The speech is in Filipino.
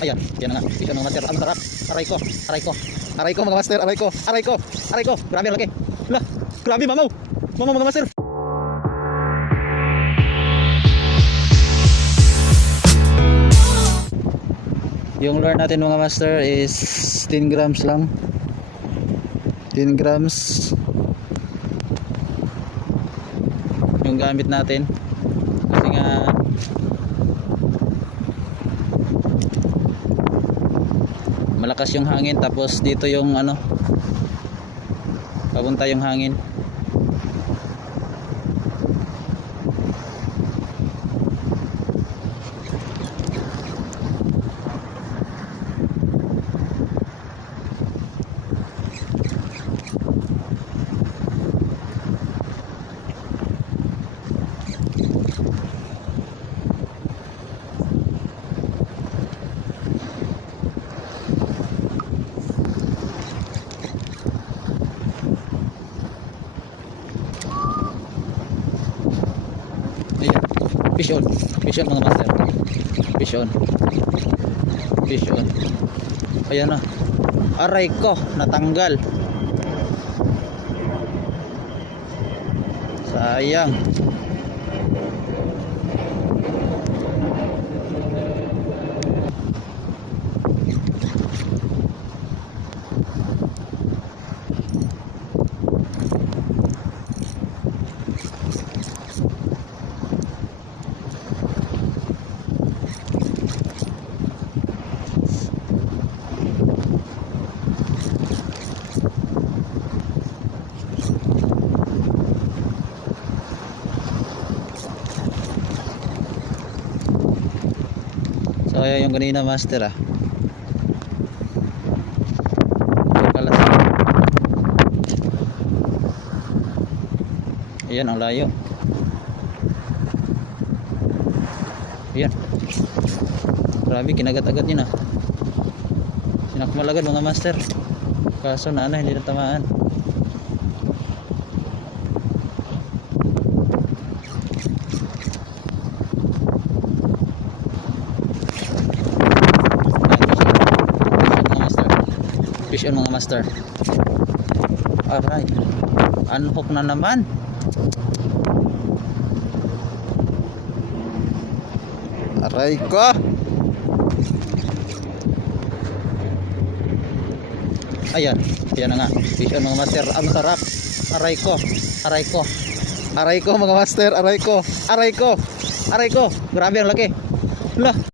Ayan, yan na nga. Fish on mga master. Ang sarap. Aray ko. Aray ko. Aray ko mga master. Aray ko. Aray ko. Aray ko. Grabe ang laki. Lah, grabe mamaw. Mamaw mga master. Yung lure natin mga master is 10 grams lang. 10 grams yung gamit natin kasi nga malakas yung hangin, tapos dito yung ano, papunta yung hangin. Fish on. Fish on mga master. Fish on. Fish on. Ayan na. Aray ko, natanggal. Sayang. So ayan yung kanina master ayan ang layo. Ayan, grabe, kinagat-agat yun sinakmal agad mga master, kaso na hindi natamaan. Fish on mga master. Alright, unhook na naman. Aray ko. Ayan, yan na nga. Fish on mga master. Ang sarap. Aray ko. Aray ko. Aray ko mga master. Aray ko. Aray ko. Aray ko. Grabe ang laki. Lah.